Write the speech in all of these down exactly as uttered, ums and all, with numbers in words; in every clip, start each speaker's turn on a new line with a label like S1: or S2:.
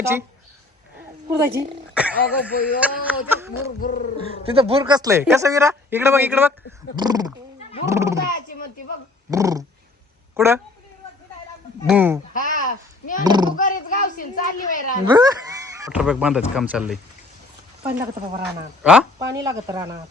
S1: कुठं जायची
S2: तिथं भूर कसलंय कसं विरा इकडे बघ इकडे बघ कुठं वॉटर बॅग बांधायचं काम चाललंय.
S1: पाणी लागत बाबा राहणार
S2: हा
S1: पाणी लागत राहणार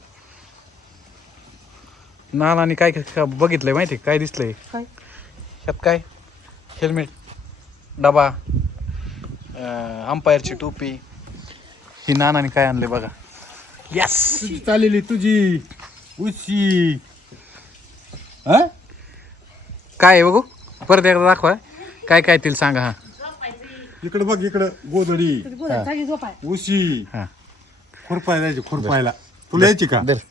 S2: नानानी काय काय बघितलंय माहिती काय दिसलंय
S1: काय
S2: त्यात काय हेल्मेट डबा अंपायरची टोपी ही नानाने काय आणलंय बघा. यस
S3: चाललेली तुझी उशी हा
S2: काय आहे बघू परत एकदा दाखवा काय काय तिला सांगा. हा
S3: इकडे बघ इकडं गोधडी
S1: जागी झोप आहे
S3: उशी
S2: हा
S3: खुरपाय जायची खुरपायला तुला यायची का
S2: दर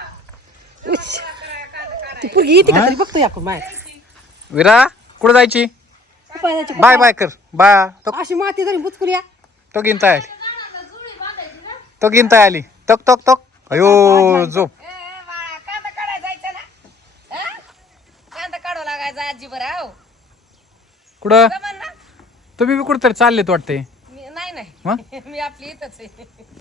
S1: ती पुरगी येते का तरी बघतो या माय
S2: विरा कुठं जायची
S1: कुठं जायची
S2: बाय बाय कर बा तो
S1: अशी माती जरी बुचकुल्या
S2: तो गिनता आली तो गिनता आली तक तक तक अयो झोप
S4: कांदा काढायला जायचं ना कांदा काढावं लागायचा आजी बरं
S2: कुठं
S4: जमन ना
S2: तुम्ही बी कुठं तरी चाललेत वाटते.
S4: मी नाही
S2: मग?
S4: नाही मी आपली इथंच आहे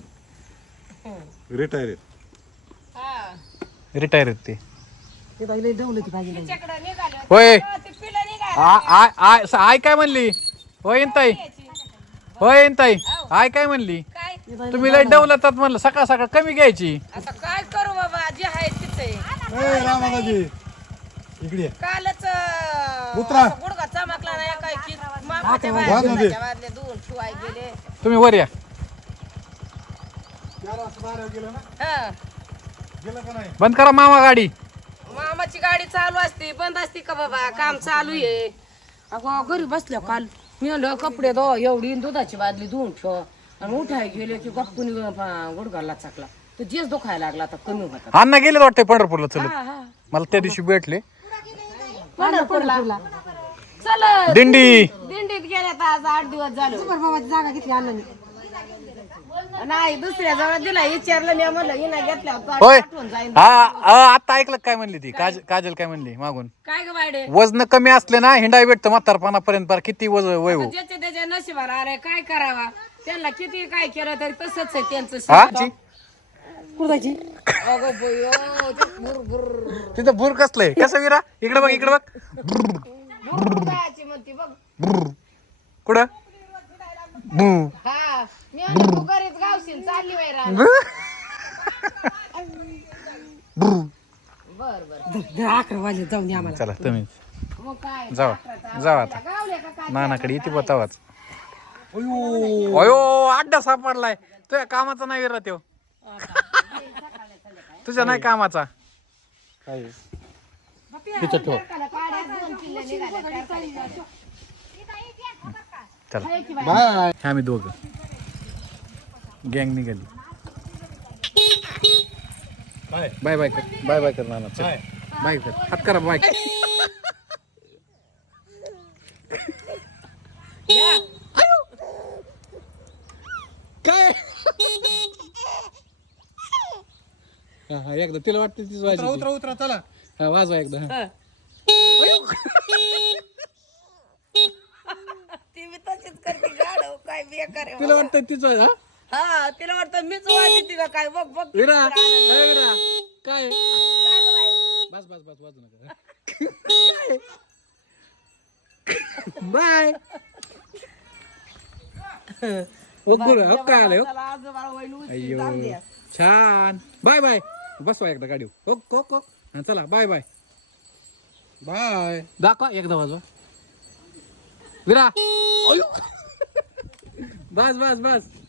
S3: रिटायर
S4: हा
S2: रिटायर आहेत ते
S1: ते बाईला डवलं ती पाहिजे
S4: तिच्याकडं निघालो
S2: होय
S4: ते पिलं निघालं
S2: आ- आ- आ- स- आय काय म्हणली होय ताई होय ताई आय काय म्हणली
S4: काय
S2: तुम्ही लय डवलतात म्हणलं सकाळ सकाळ कमी घ्यायची.
S4: आता काय करू बाबा जे आहे तिथे
S3: ए रामादाजी इकडे ये.
S4: कालच
S3: उतरा.
S4: असा गुडघा चमकला नाही काय की मापाच्या
S3: वाद
S4: बाहेर
S3: मध्ये.
S4: दुधाच्या बादल्या धुवून ठेवाय गेले
S2: तुम्ही वर या
S3: चार वाजता बाहेर गेलं ना
S4: हा
S3: गेलं का नाही
S2: बंद करा मामा गाडी.
S4: मामाची गाडी चालू असते बंद असते का बाबा काम चालू आहे अगो घरी बसल्या काल मी म्हणलं कपडे धो एवढी दुधाची बादली धुवून ठेव आणि उठाय गेले की गप्पून गुडघाला चाकला तर जेच दुखायला लागला आता कमी होता
S2: अण्णा गेले वाटते पंढरपूरला चलत
S4: हा हा
S2: मला त्या दिवशी भेटले.
S4: पंढरपूरला चल
S2: दिंडी
S4: दिंडीत गेल्या तर आज आठ दिवस झाले
S1: बाबाची जागा घेतली अण्णांनी
S4: नाही दुसऱ्या जवळ दिला विचारलं मी म्हणलं हिना घेतल्या
S2: होय
S4: आठवण जाईन
S2: हा हा, आता ऐकलं काय म्हणली ती काज काजल काय म्हणली मागून
S4: काय ग बायडे
S2: वजन कमी असले ना हिंडाय भेटतं म्हातारपणापर्यंत पार किती वज वय हो.
S4: ज्याच्या त्याच्या नशिबाला अरे काय करावा त्यांना किती काय केलं तरी तसंच आहे त्यांचं
S2: हा
S4: शेवट.
S1: कुठं जायची
S4: अगं बयो, ते भुर भुर
S2: तिथं भूर कसलंय कसं विरा इकडे बघ इकडे बघ
S4: भुर जायची म्हणती बघ
S2: कुठं भू
S4: हा मी म्हणलं तू घरीच गावशील चालली वय रान बर बर
S1: अकरा वाजले जाऊन या आम्हाला
S2: चला तुम्ही
S4: मग काय
S2: जावा जावा आता
S4: गावले का काय
S2: नानाकडे येते बतावाच. अयो अड्डा सापडलाय तुझ्या कामाचा नाही विरा त्यो तुझ्या नाही कामाचा.
S3: काय
S4: काड्या दोन किल्ले निघाल्या
S2: चला
S3: बाय
S2: हे आम्ही दोघं गँग निघाली.
S3: काय
S2: बाय बाय कर बाय बाय कर नाना चल.
S3: काय
S2: बाय कर हात करा बाय. काय हा हा एकदा तिला वाटतं तीच
S3: उतरा
S2: वाजवायची.
S3: उतरा उतरा चला
S2: हा वाजवा एकदा हा.
S4: ती मी तशीच करते गाडव काय बेकार आहे
S2: तिला वाटतं तीच वाज हा
S4: हा तिला वाटतं मीच वाजते का काय बघ बघ
S2: विरा अरे विरा काय
S4: काय गं बाई?
S2: बस बस बस वाजू नका. बाय ओ गुरु हो काय आलं हो
S4: चला, आजोबा वैल उचलून
S2: अय्यो
S4: जाऊ द्या.
S2: छान बाय बाय बसवा एकदा गाडी हो को को हा, चला बाय बाय
S3: बाय
S2: दाखवा एकदा वाजवा विरा अयो. बस बस बस